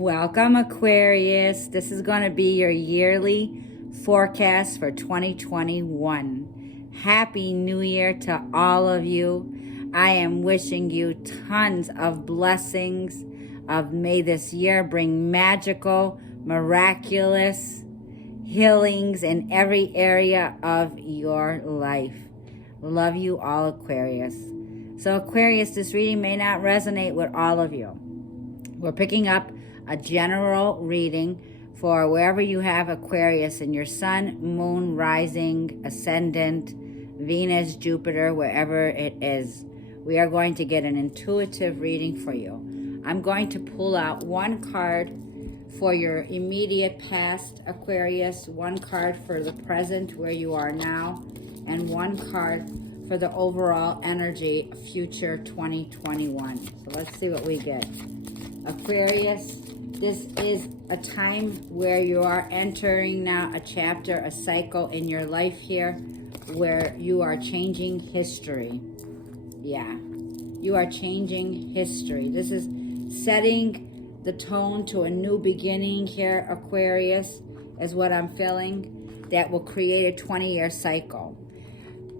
Welcome, Aquarius. This is going to be your yearly forecast for 2021. Happy New Year to all of you. I am wishing you tons of blessings. May this year bring magical, miraculous healings in every area of your life. Love you all, Aquarius. So, Aquarius, this reading may not resonate with all of you. We're picking up a general reading for wherever you have Aquarius in your sun, moon, rising, ascendant, Venus, Jupiter, wherever it is. We are going to get an intuitive reading for you. I'm going to pull out one card for your immediate past, Aquarius, one card for the present where you are now, and one card for the overall energy future 2021. So let's see what we get. Aquarius, this is a time where you are entering now a chapter, a cycle in your life here where you are changing history. Yeah, you are changing history. This is setting the tone to a new beginning here, Aquarius, is what I'm feeling, that will create a 20-year cycle.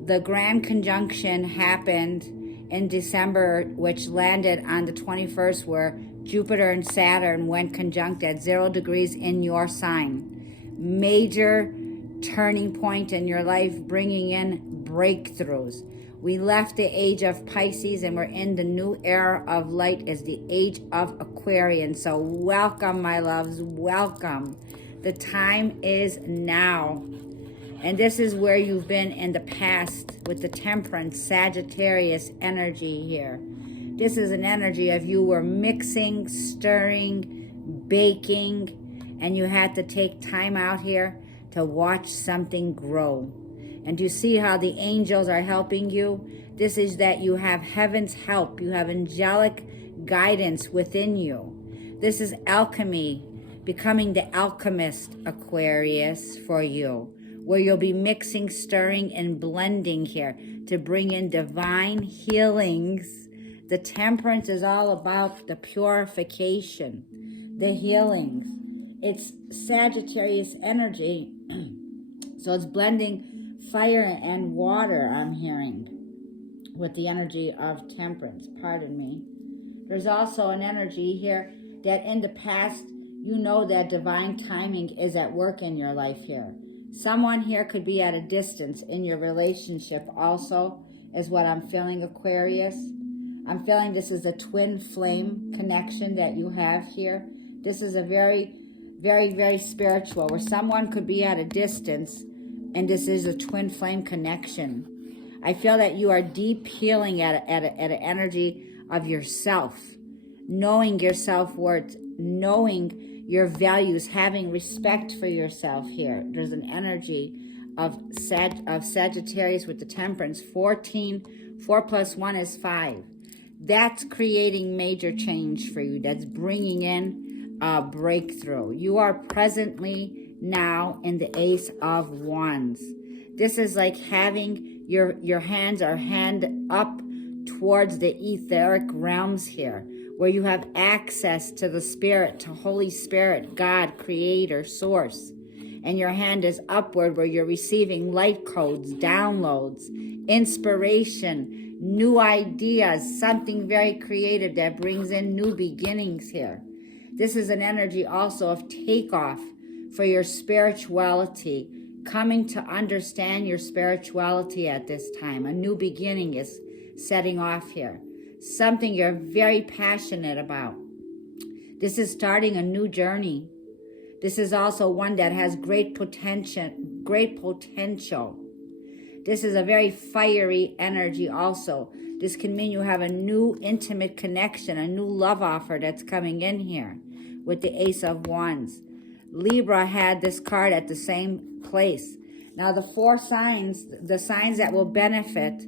The grand conjunction happened in December, which landed on the 21st, where Jupiter and Saturn went conjunct at 0 degrees in your sign. Major turning point in your life, bringing in breakthroughs. We left the age of Pisces and we're in the new era of light, is the age of Aquarius. So welcome, my loves, welcome. The time is now. And this is where you've been in the past with the Temperance, Sagittarius energy here. This is an energy of you were mixing, stirring, baking, and you had to take time out here to watch something grow. And you see how the angels are helping you? This is that you have heaven's help. You have angelic guidance within you. This is alchemy, becoming the alchemist, Aquarius, for you, where you'll be mixing, stirring, and blending here to bring in divine healings. The Temperance is all about the purification, the healings. It's Sagittarius energy, so it's blending fire and water, I'm hearing, with the energy of Temperance. Pardon me. There's also an energy here that in the past, you know that divine timing is at work in your life here. Someone here could be at a distance in your relationship also, is what I'm feeling, Aquarius. I'm feeling this is a twin flame connection that you have here. This is a very, very, very spiritual, where someone could be at a distance, and this is a twin flame connection. I feel that you are deep healing at an energy of yourself, knowing your self-worth, knowing your values, having respect for yourself here. There's an energy of Sagittarius with the Temperance. 14, 4 plus 1 is 5. That's creating major change for you. That's bringing in a breakthrough. You are presently now in the Ace of Wands. This is like having your hands are hand up towards the etheric realms here, where you have access to the Spirit, to Holy Spirit, God, Creator, Source. And your hand is upward, where you're receiving light codes, downloads, inspiration, new ideas, something very creative that brings in new beginnings here. This is an energy also of takeoff for your spirituality, coming to understand your spirituality at this time. A new beginning is setting off here. Something you're very passionate about. This is starting a new journey. This is also one that has great potential. This is a very fiery energy also. This can mean you have a new intimate connection, a new love offer that's coming in here with the Ace of Wands. Libra had this card at the same place. Now the 4 signs, the signs that will benefit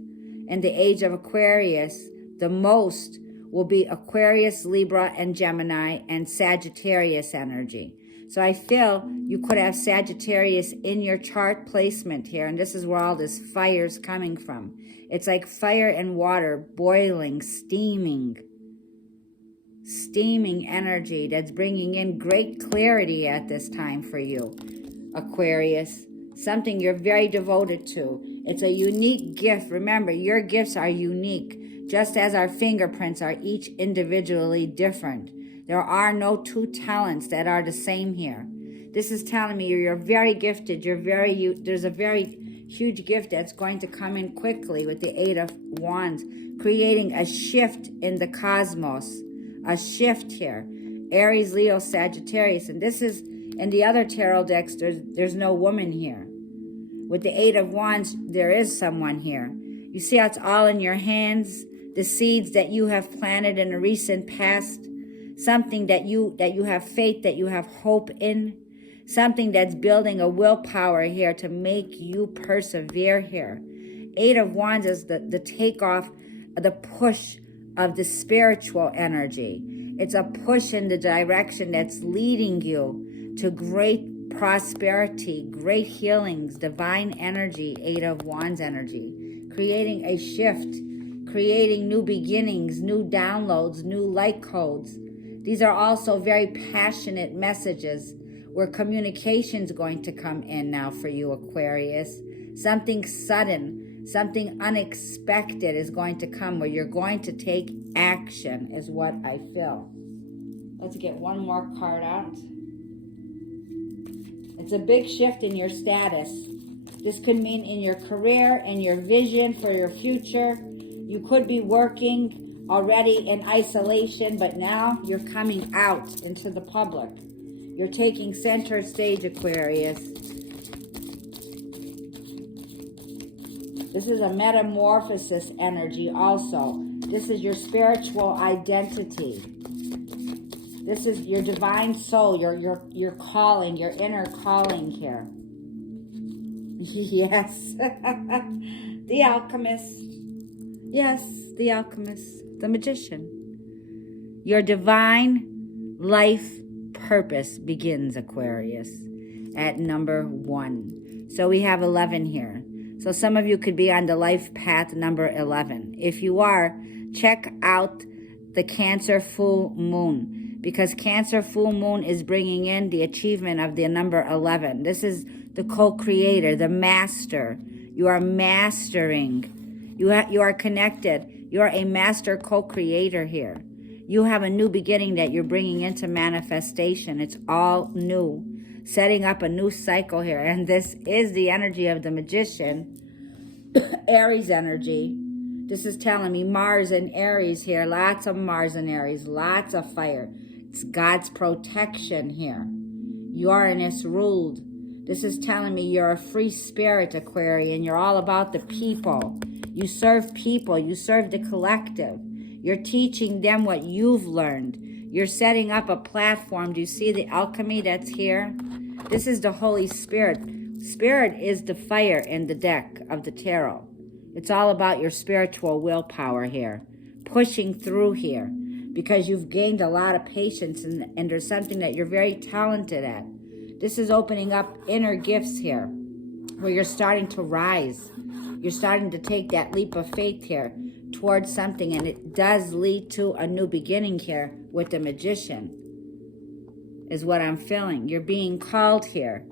in the age of Aquarius the most will be Aquarius, Libra, and Gemini, and Sagittarius energy. So I feel you could have Sagittarius in your chart placement here, and this is where all this fire is coming from. It's like fire and water, boiling, steaming. steaming energy that's bringing in great clarity at this time for you, Aquarius. Something you're very devoted to. It's a unique gift. Remember, your gifts are unique, just as our fingerprints are each individually different. There are no two talents that are the same here. This is telling me you're very gifted. There's a very huge gift that's going to come in quickly with the Eight of Wands, creating a shift in the cosmos. A shift here. Aries, Leo, Sagittarius. And this is, in the other tarot decks, there's no woman here. With the Eight of Wands, there is someone here. You see how it's all in your hands? The seeds that you have planted in a recent past. Something that you have faith, that you have hope in. Something that's building a willpower here to make you persevere here. Eight of Wands is the takeoff, the push of the spiritual energy. It's a push in the direction that's leading you to great prosperity, great healings, divine energy, Eight of Wands energy. Creating a shift, creating new beginnings, new downloads, new light codes. These are also very passionate messages where communication's going to come in now for you, Aquarius. Something sudden, something unexpected is going to come where you're going to take action is what I feel. Let's get one more card out. It's a big shift in your status. This could mean in your career, in your vision for your future. You could be working already in isolation, but now you're coming out into the public. You're taking center stage, Aquarius. This is a metamorphosis energy also. This is your spiritual identity. This is your divine soul, your calling, your inner calling here. Yes. The Alchemist. Yes, the Alchemist. The Magician. Your divine life purpose begins, Aquarius, at number 1. So we have 11 here. So some of you could be on the life path number 11. If you are, check out the Cancer full moon, because Cancer full moon is bringing in the achievement of the number 11. This is the co-creator, the master. You are mastering. You are connected. You are a master co-creator here. You have a new beginning that you're bringing into manifestation. It's all new. Setting up a new cycle here. And this is the energy of the Magician. Aries energy. This is telling me Mars and Aries here. Lots of Mars and Aries. Lots of fire. It's God's protection here. Uranus ruled. This is telling me you're a free spirit, Aquarian. You're all about the people. You serve people. You serve the collective. You're teaching them what you've learned. You're setting up a platform. Do you see the alchemy that's here? This is the Holy Spirit. Spirit is the fire in the deck of the tarot. It's all about your spiritual willpower here. Pushing through here. Because you've gained a lot of patience and there's something that you're very talented at. This is opening up inner gifts here. Where you're starting to rise. You're starting to take that leap of faith here towards something, and it does lead to a new beginning here with the Magician, is what I'm feeling. You're being called here,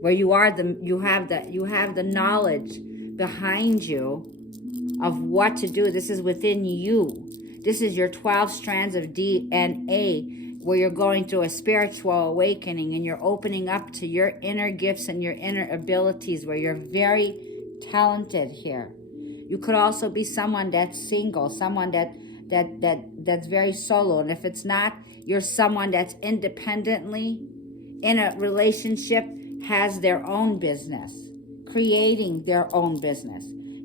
where you have the knowledge behind you of what to do. This is within you. This is your 12 strands of DNA, where you're going through a spiritual awakening and you're opening up to your inner gifts and your inner abilities, where you're very talented here. You could also be someone that's single, someone that's very solo. And if it's not, you're someone that's independently in a relationship, has their own business, creating their own business,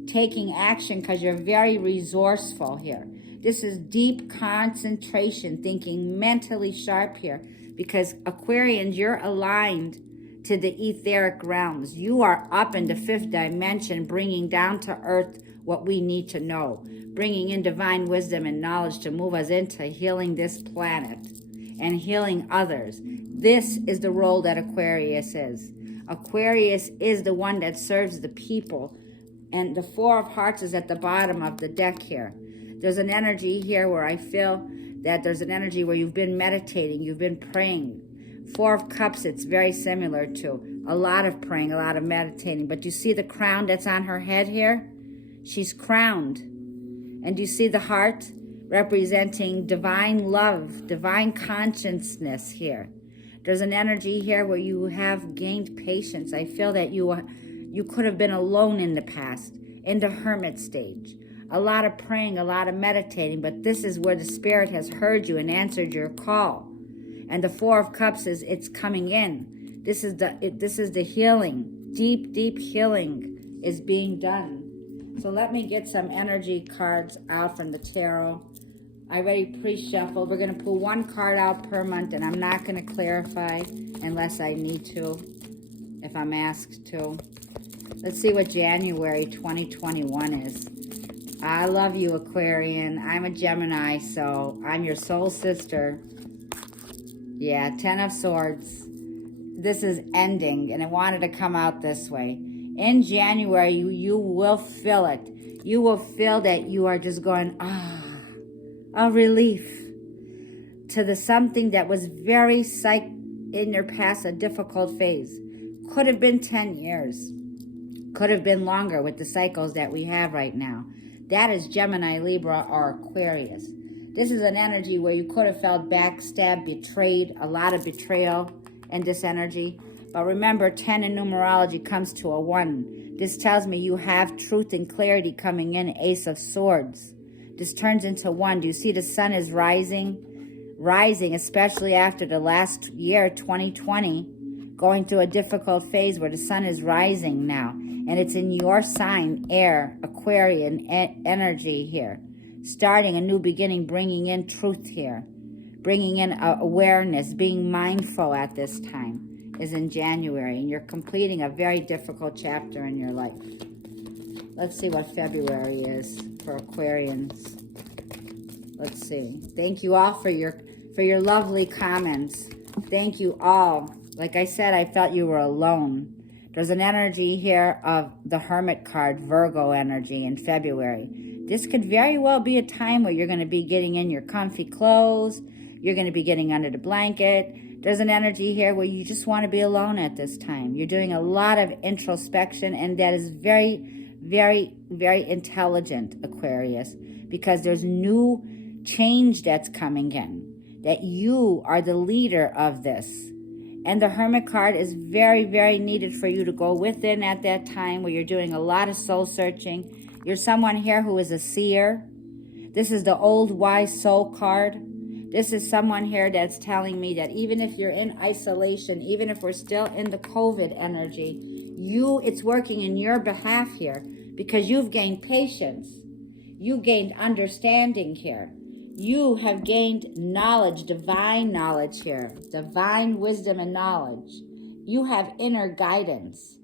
taking action because you're very resourceful here. This is deep concentration, thinking mentally sharp here, because Aquarians, you're aligned to the etheric realms. You are up in the 5th dimension, bringing down to earth what we need to know, bringing in divine wisdom and knowledge to move us into healing this planet and healing others. This is the role that Aquarius is. Aquarius is the one that serves the people. And the 4 of Hearts is at the bottom of the deck here. There's an energy here where I feel that there's an energy where you've been meditating, you've been praying. Four of Cups, it's very similar to a lot of praying, a lot of meditating. But you see the crown that's on her head here? She's crowned. And do you see the heart representing divine love, divine consciousness here? There's an energy here where you have gained patience. I feel that you could have been alone in the past, in the hermit stage. A lot of praying, a lot of meditating, but this is where the Spirit has heard you and answered your call. And the Four of Cups is, it's coming in. This is the healing. Deep, deep healing is being done. So let me get some energy cards out from the tarot. I already pre-shuffled. We're going to pull one card out per month, and I'm not going to clarify unless I need to, if I'm asked to. Let's see what January 2021 is. I love you, Aquarian. I'm a Gemini, so I'm your soul sister. Yeah, Ten of Swords. This is ending, and I wanted to come out this way. In January, you will feel it. You will feel that you are just going, a relief to the something that was very in your past, a difficult phase. Could have been 10 years. Could have been longer with the cycles that we have right now. That is Gemini, Libra, or Aquarius. This is an energy where you could have felt backstabbed, betrayed, a lot of betrayal in this energy. But remember, 10 in numerology comes to a 1. This tells me you have truth and clarity coming in, Ace of Swords. This turns into 1. Do you see the sun is rising? Rising, especially after the last year, 2020, going through a difficult phase where the sun is rising now. And it's in your sign, air, Aquarian energy here. Starting a new beginning, bringing in truth here. Bringing in awareness, being mindful at this time is in January. And you're completing a very difficult chapter in your life. Let's see what February is for Aquarians. Let's see. Thank you all for your lovely comments. Thank you all. Like I said, I felt you were alone. There's an energy here of the Hermit card, Virgo energy in February. This could very well be a time where you're going to be getting in your comfy clothes. You're going to be getting under the blanket. There's an energy here where you just want to be alone at this time. You're doing a lot of introspection, and that is very, very, very intelligent, Aquarius, because there's new change that's coming in, that you are the leader of this. And the Hermit card is very, very needed for you to go within at that time where you're doing a lot of soul searching. You're someone here who is a seer. This is the old wise soul card. This is someone here that's telling me that even if you're in isolation, even if we're still in the COVID energy, it's working in your behalf here because you've gained patience. You gained understanding here. You have gained knowledge, divine knowledge here, divine wisdom and knowledge. You have inner guidance.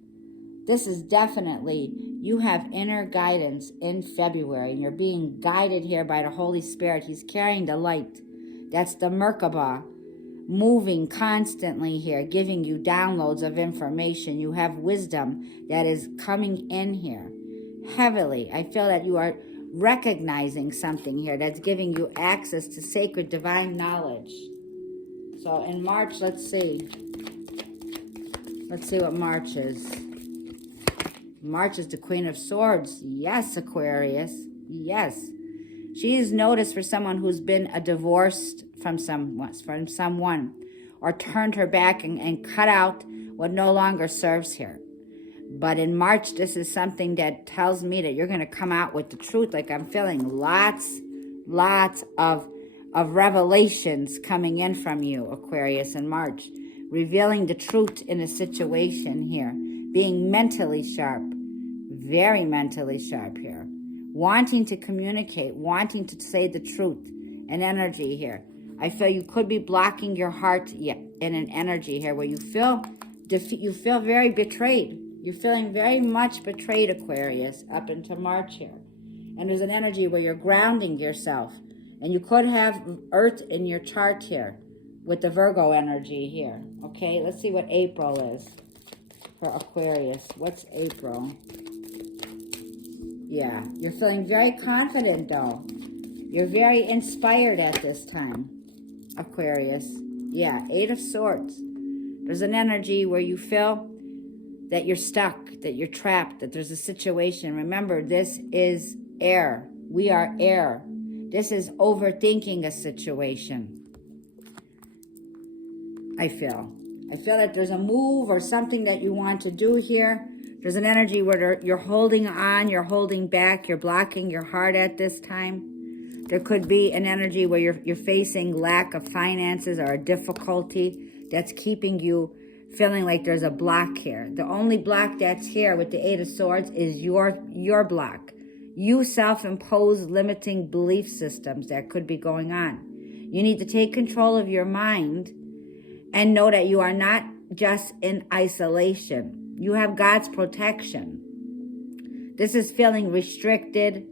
This is definitely, you have inner guidance in February, and you're being guided here by the Holy Spirit. He's carrying the light. That's the Merkaba, moving constantly here, giving you downloads of information. You have wisdom that is coming in here heavily. I feel that you are recognizing something here that's giving you access to sacred divine knowledge. So in March, let's see what March is. March is the Queen of Swords. Yes, Aquarius. Yes. She is noticed for someone who's been divorced from someone or turned her back and cut out what no longer serves her. But in March, this is something that tells me that you're going to come out with the truth. Like I'm feeling lots of revelations coming in from you, Aquarius, in March. Revealing the truth in a situation here. Being mentally sharp. Very mentally sharp here. Wanting to communicate. Wanting to say the truth. An energy here. I feel you could be blocking your heart in an energy here where you feel very betrayed. You're feeling very much betrayed, Aquarius, up into March here. And there's an energy where you're grounding yourself. And you could have Earth in your chart here with the Virgo energy here. Okay, let's see what April is for Aquarius. What's April? Yeah, you're feeling very confident, though. You're very inspired at this time, Aquarius. Yeah, 8 of Swords. There's an energy where you feel that you're stuck, that you're trapped, that there's a situation. Remember, this is air. We are air. This is overthinking a situation. I feel that there's a move or something that you want to do here. There's an energy where you're holding on, you're holding back, you're blocking your heart at this time. There could be an energy where you're facing lack of finances or a difficulty that's keeping you feeling like there's a block here. The only block that's here with the 8 of Swords is your block. You self-imposed limiting belief systems that could be going on. You need to take control of your mind and know that you are not just in isolation. You have God's protection. This is feeling restricted.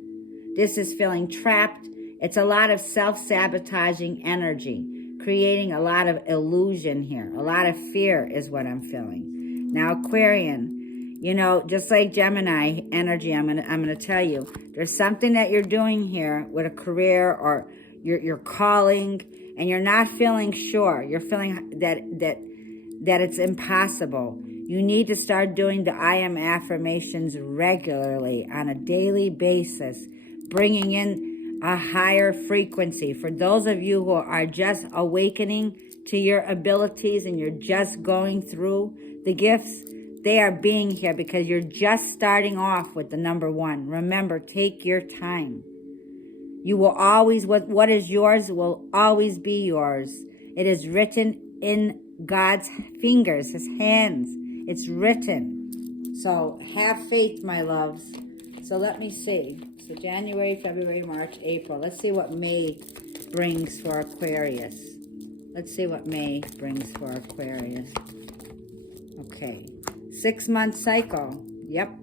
This is feeling trapped. It's a lot of self-sabotaging energy, creating a lot of illusion here. A lot of fear is what I'm feeling. Now, Aquarian, you know, just like Gemini energy, I'm gonna tell you, there's something that you're doing here with a career or you're calling, and you're not feeling sure. You're feeling that it's impossible. You need to start doing the I am affirmations regularly on a daily basis, bringing in a higher frequency. For those of you who are just awakening to your abilities and you're just going through the gifts, they are being here because you're just starting off with the number 1. Remember, take your time. You will always, what is yours will always be yours. It is written in God's fingers, his hands. It's written. So have faith, my loves. So let me see. So January, February, March, April. Let's see what May brings for Aquarius. Let's see what May brings for Aquarius. Okay. 6-month cycle. Yep.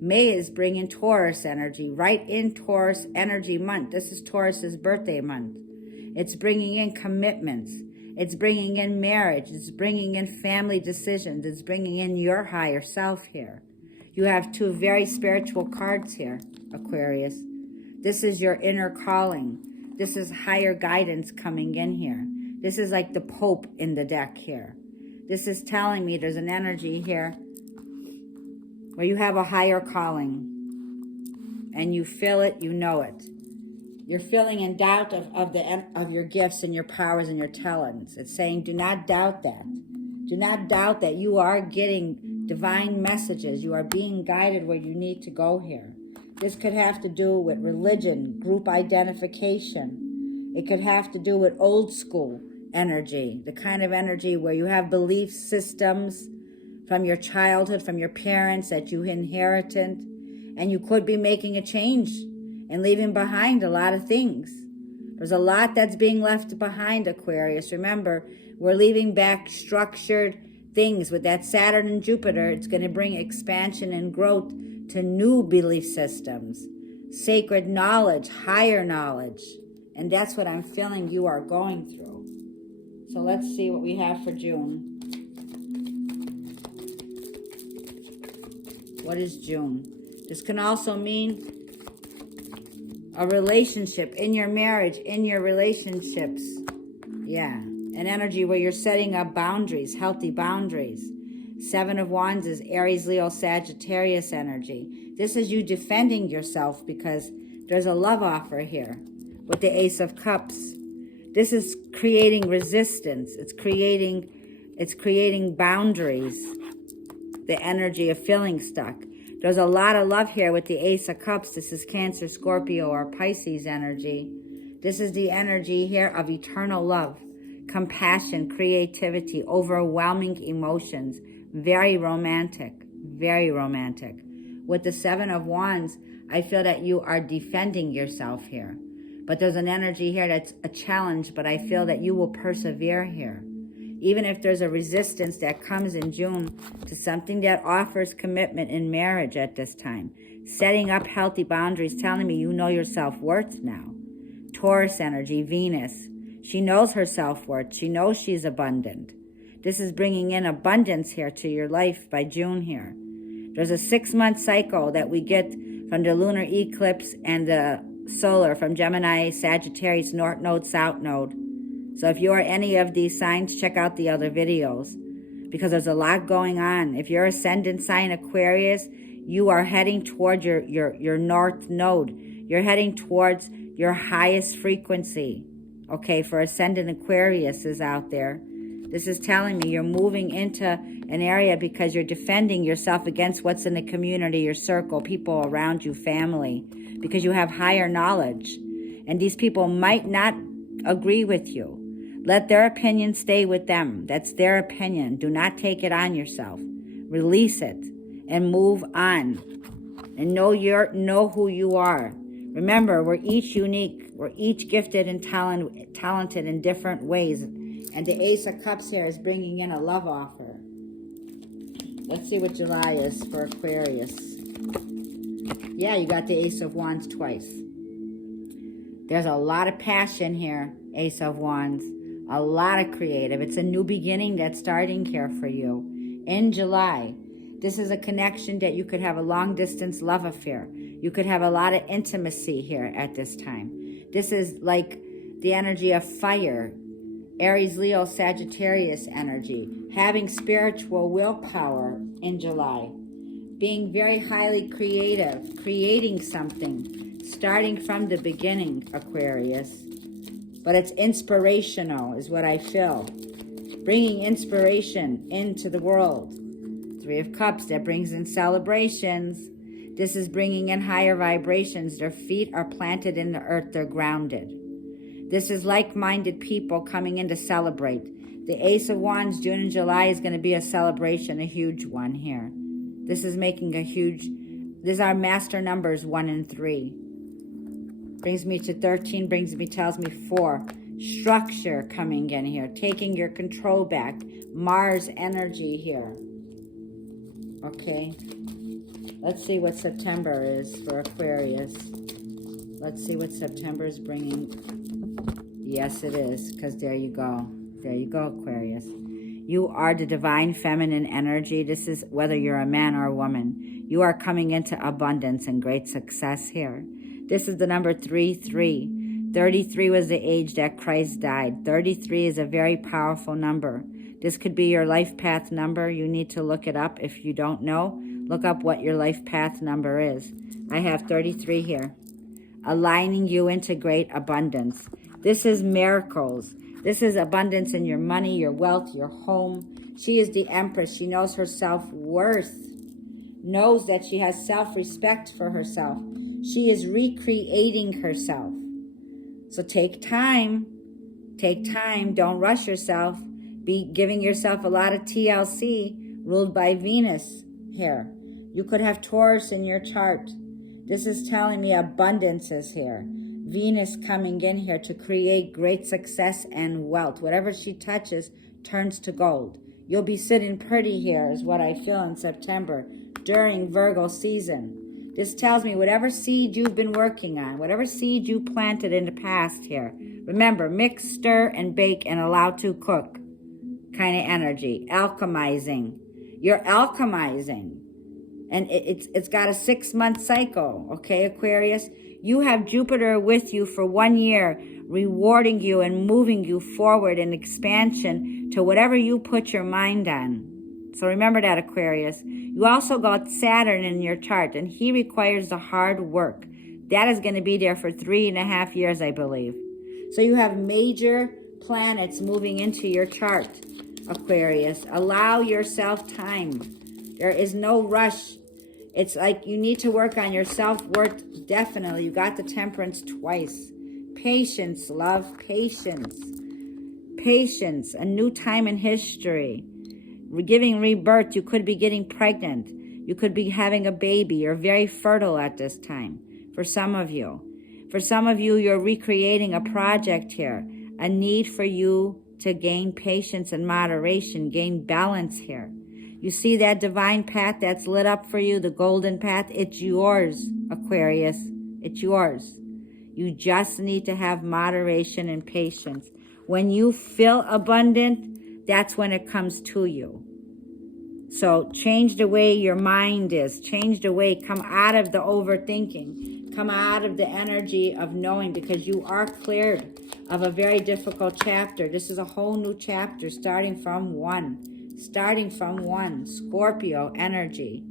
May is bringing Taurus energy, right in Taurus energy month. This is Taurus's birthday month. It's bringing in commitments. It's bringing in marriage. It's bringing in family decisions. It's bringing in your higher self here. You have 2 very spiritual cards here, Aquarius. This is your inner calling. This is higher guidance coming in here. This is like the Pope in the deck here. This is telling me there's an energy here where you have a higher calling and you feel it, you know it. You're feeling in doubt of your gifts and your powers and your talents. It's saying, do not doubt that. Do not doubt that you are getting divine messages. You are being guided where you need to go here. This could have to do with religion, group identification. It could have to do with old school energy, the kind of energy where you have belief systems from your childhood, from your parents that you inherited, and you could be making a change and leaving behind a lot of things. There's a lot that's being left behind, Aquarius. Remember, we're leaving back structured things. With that Saturn and Jupiter, it's going to bring expansion and growth to new belief systems, sacred knowledge, higher knowledge. And that's what I'm feeling you are going through. So let's see what we have for June. What is June? This can also mean a relationship, in your marriage, in your relationships. Yeah, an energy where you're setting up boundaries, healthy boundaries. 7 of Wands is Aries, Leo, Sagittarius energy. This is you defending yourself because there's a love offer here with the Ace of Cups. This is creating resistance. It's creating boundaries. The energy of feeling stuck. There's a lot of love here with the Ace of Cups. This is Cancer, Scorpio, or Pisces energy. This is the energy here of eternal love, compassion, creativity, overwhelming emotions. Very romantic, very romantic. With the 7 of Wands, I feel that you are defending yourself here. But there's an energy here that's a challenge, but I feel that you will persevere here. Even if there's a resistance that comes in June to something that offers commitment in marriage at this time. Setting up healthy boundaries, telling me you know your self-worth now. Taurus energy, Venus. She knows her self-worth. She knows she's abundant. This is bringing in abundance here to your life by June here. There's a 6-month cycle that we get from the lunar eclipse and the solar from Gemini, Sagittarius, North Node, South Node. So if you are any of these signs, check out the other videos because there's a lot going on. If you're ascendant sign Aquarius, you are heading towards your North Node. You're heading towards your highest frequency. Okay, for ascendant Aquarius is out there. This is telling me you're moving into an area because you're defending yourself against what's in the community, your circle, people around you, family, because you have higher knowledge. And these people might not agree with you. Let their opinion stay with them. That's their opinion. Do not take it on yourself. Release it and move on. And know who you are. Remember, we're each unique. We're each gifted and talented in different ways. And the Ace of Cups here is bringing in a love offer. Let's see what July is for Aquarius. Yeah, you got the Ace of Wands twice. There's a lot of passion here, Ace of Wands. A lot of creative. It's a new beginning that's starting here for you. In July, this is a connection that you could have a long-distance love affair. You could have a lot of intimacy here at this time. This is like the energy of fire. Aries, Leo, Sagittarius energy. Having spiritual willpower in July. Being very highly creative. Creating something. Starting from the beginning, Aquarius. But it's inspirational is what I feel. Bringing inspiration into the world. Three of Cups, that brings in celebrations. This is bringing in higher vibrations. Their feet are planted in the earth. They're grounded. This is like-minded people coming in to celebrate. The Ace of Wands, June and July, is going to be a celebration, a huge one here. This is making a huge... These are master numbers, 1 and 3. Brings me to 13, tells me 4. Structure coming in here. Taking your control back. Mars energy here. Okay. Let's see what September is for Aquarius. Let's see what September is bringing. Yes, it is, because there you go. There you go, Aquarius. You are the divine feminine energy. This is whether you're a man or a woman. You are coming into abundance and great success here. This is the number 33. 33 was the age that Christ died. 33 is a very powerful number. This could be your life path number. You need to look it up. If you don't know, look up what your life path number is. I have 33 here. Aligning you into great abundance. This is miracles. This is abundance in your money, your wealth, your home. She is the Empress. She knows her self-worth. Knows that she has self-respect for herself. She is recreating herself. So take time. Take time. Don't rush yourself. Be giving yourself a lot of TLC, ruled by Venus here. You could have Taurus in your chart. This is telling me abundance is here. Venus coming in here to create great success and wealth. Whatever she touches turns to gold. You'll be sitting pretty here is what I feel in September during Virgo season. This tells me whatever seed you've been working on, whatever seed you planted in the past here. Remember, mix, stir, and bake and allow to cook kind of energy. Alchemizing. You're alchemizing. And it's got a 6-month cycle, okay, Aquarius? You have Jupiter with you for 1 year, rewarding you and moving you forward in expansion to whatever you put your mind on. So remember that, Aquarius. You also got Saturn in your chart, and he requires the hard work. That is going to be there for 3.5 years, I believe. So you have major planets moving into your chart, Aquarius. Allow yourself time. There is no rush. It's like you need to work on your self-worth, definitely. You got the Temperance twice. Patience, love, patience. Patience, a new time in history. Giving rebirth, you could be getting pregnant. You could be having a baby. You're very fertile at this time, for some of you. For some of you, you're recreating a project here. A need for you to gain patience and moderation, gain balance here. You see that divine path that's lit up for you, the golden path? It's yours, Aquarius. It's yours. You just need to have moderation and patience. When you feel abundant, that's when it comes to you. So change the way your mind is. Change the way. Come out of the overthinking. Come out of the energy of knowing, because you are cleared of a very difficult chapter. This is a whole new chapter starting from one. Starting from one. Scorpio energy.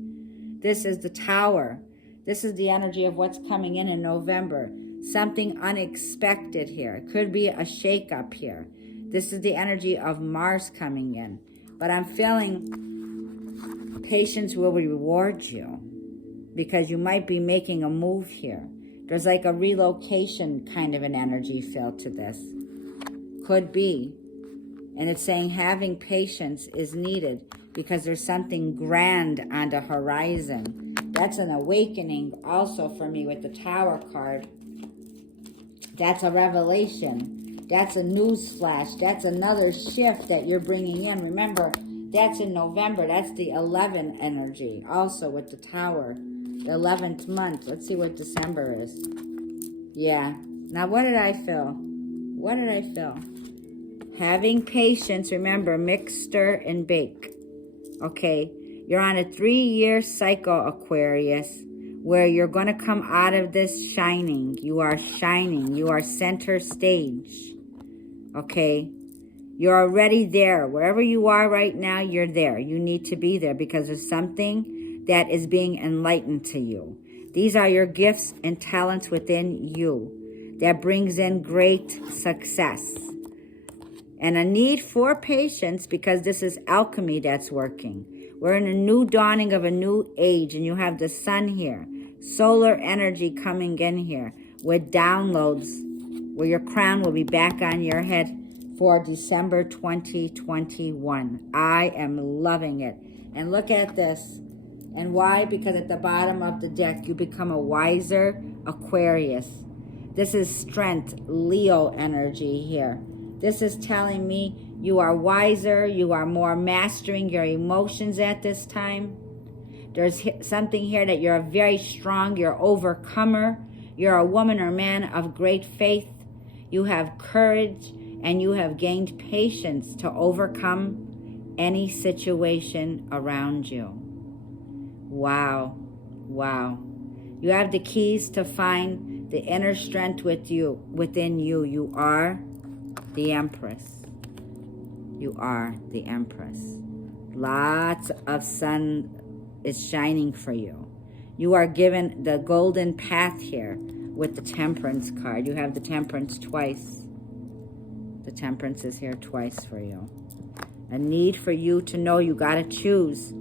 This is the Tower. This is the energy of what's coming in November. Something unexpected here. It could be a shakeup here. This is the energy of Mars coming in. But I'm feeling patience will reward you, because you might be making a move here. There's like a relocation kind of an energy feel to this. Could be. And it's saying having patience is needed, because there's something grand on the horizon. That's an awakening also for me with the Tower card. That's a revelation. That's a news flash. That's another shift that you're bringing in. Remember, that's in November. That's the 11 energy. Also with the Tower. The 11th month. Let's see what December is. Yeah. Now what did I feel? What did I feel? Having patience. Remember, mix, stir, and bake. Okay. You're on a 3-year cycle, Aquarius, where you're going to come out of this shining. You are shining. You are center stage. Okay? You're already there. Wherever you are right now, you're there. You need to be there, because there's something that is being enlightened to you. These are your gifts and talents within you that brings in great success. And a need for patience, because this is alchemy that's working. We're in a new dawning of a new age, and you have the sun here. Solar energy coming in here with downloads, where your crown will be back on your head for December 2021. I am loving it. And look at this. And why? Because at the bottom of the deck, you become a wiser Aquarius. This is strength, Leo energy here. This is telling me you are wiser, you are more mastering your emotions at this time. There's something here that you're very strong, you're overcomer, you're a woman or man of great faith. You have courage, and you have gained patience to overcome any situation around you. Wow, wow. You have the keys to find the inner strength within you. You are the Empress. You are the Empress. Lots of sun is shining for you. You are given the golden path here with the Temperance card. You have the Temperance twice. The Temperance is here twice for you. A need for you to know you got to choose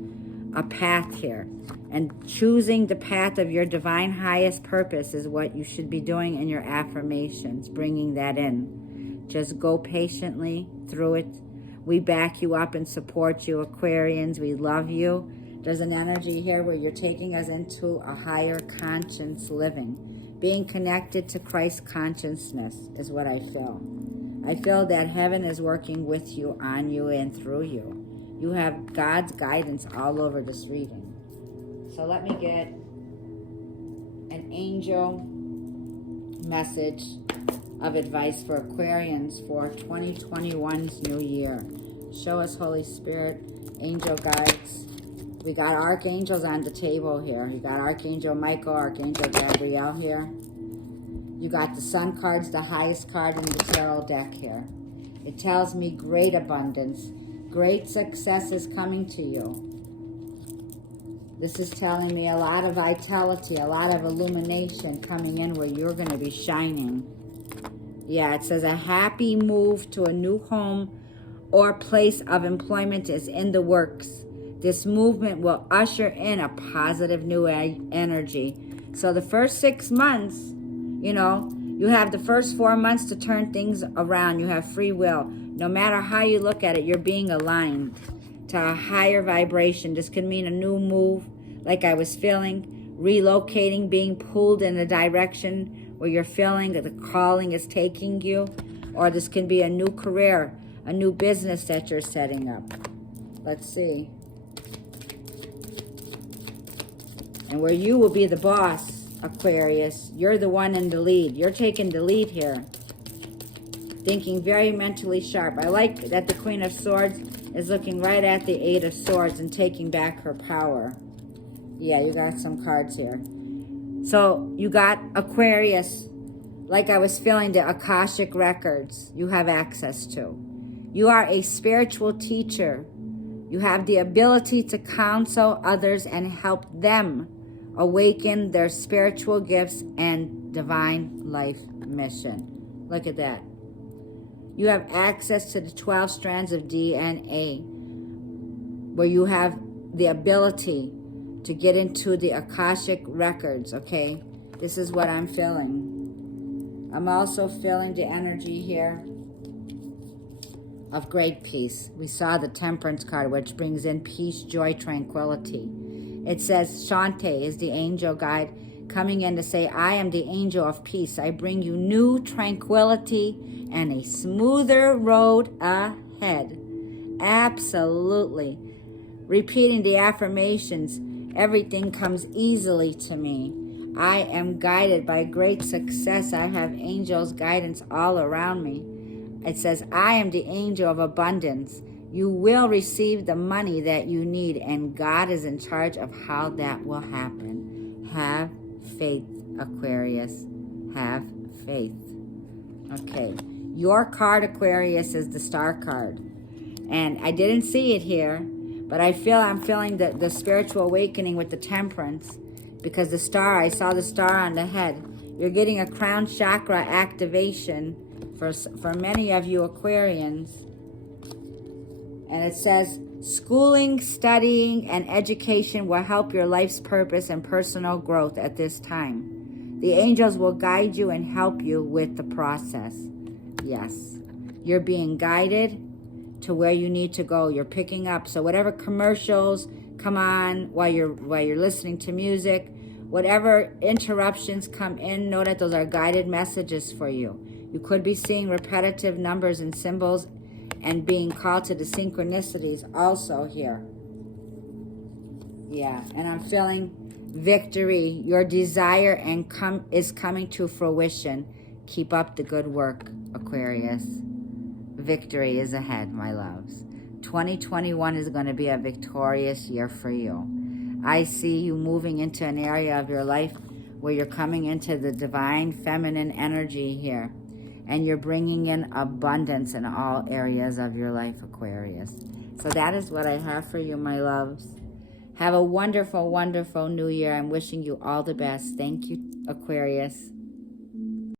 a path here. And choosing the path of your divine highest purpose is what you should be doing in your affirmations, bringing that in. Just go patiently through it. We back you up and support you, Aquarians. We love you. There's an energy here where you're taking us into a higher conscience living. Being connected to Christ consciousness is what I feel. I feel that heaven is working with you, on you, and through you. You have God's guidance all over this reading. So let me get an angel message of advice for Aquarians for 2021's new year. Show us, Holy Spirit, angel guides. We got archangels on the table here. You got Archangel Michael, Archangel Gabriel here. You got the Sun cards, the highest card in the tarot deck here. It tells me great abundance. Great success is coming to you. This is telling me a lot of vitality, a lot of illumination coming in where you're going to be shining. Yeah, it says a happy move to a new home or place of employment is in the works. This movement will usher in a positive new energy. So the first 6 months, you know, you have the first 4 months to turn things around. You have free will. No matter how you look at it, you're being aligned to a higher vibration. This could mean a new move, like I was feeling, relocating, being pulled in a direction where you're feeling that the calling is taking you. Or this can be a new career, a new business that you're setting up. Let's see. And where you will be the boss, Aquarius. You're the one in the lead. You're taking the lead here. Thinking very mentally sharp. I like that the Queen of Swords is looking right at the Eight of Swords and taking back her power. Yeah, you got some cards here. So you got Aquarius, like I was feeling the Akashic records you have access to. You are a spiritual teacher. You have the ability to counsel others and help them awaken their spiritual gifts and divine life mission. Look at that. You have access to the 12 strands of DNA, where you have the ability to get into the Akashic records, okay? This is what I'm feeling. I'm also feeling the energy here of great peace. We saw the Temperance card, which brings in peace, joy, tranquility. It says Shante is the angel guide coming in to say, I am the angel of peace. I bring you new tranquility and a smoother road ahead. Absolutely. Repeating the affirmations, everything comes easily to me. I am guided by great success. I have angels' guidance all around me. It says, I am the angel of abundance. You will receive the money that you need, and God is in charge of how that will happen. Have faith, Aquarius. Have faith. Okay. Your card, Aquarius, is the Star card. And I didn't see it here, but I'm feeling the spiritual awakening with the Temperance, because the star, I saw the star on the head. You're getting a crown chakra activation for many of you Aquarians. And it says, schooling, studying, and education will help your life's purpose and personal growth at this time. The angels will guide you and help you with the process. Yes, you're being guided to where you need to go. You're picking up. So whatever commercials come on while you're listening to music, whatever interruptions come in, know that those are guided messages for you. You could be seeing repetitive numbers and symbols and being called to the synchronicities also here. Yeah, and I'm feeling victory. Your desire is coming to fruition. Keep up the good work, Aquarius. Victory is ahead, my loves. 2021 is going to be a victorious year for you. I see you moving into an area of your life where you're coming into the divine feminine energy here. And you're bringing in abundance in all areas of your life, Aquarius. So that is what I have for you, my loves. Have a wonderful, wonderful new year. I'm wishing you all the best. Thank you, Aquarius.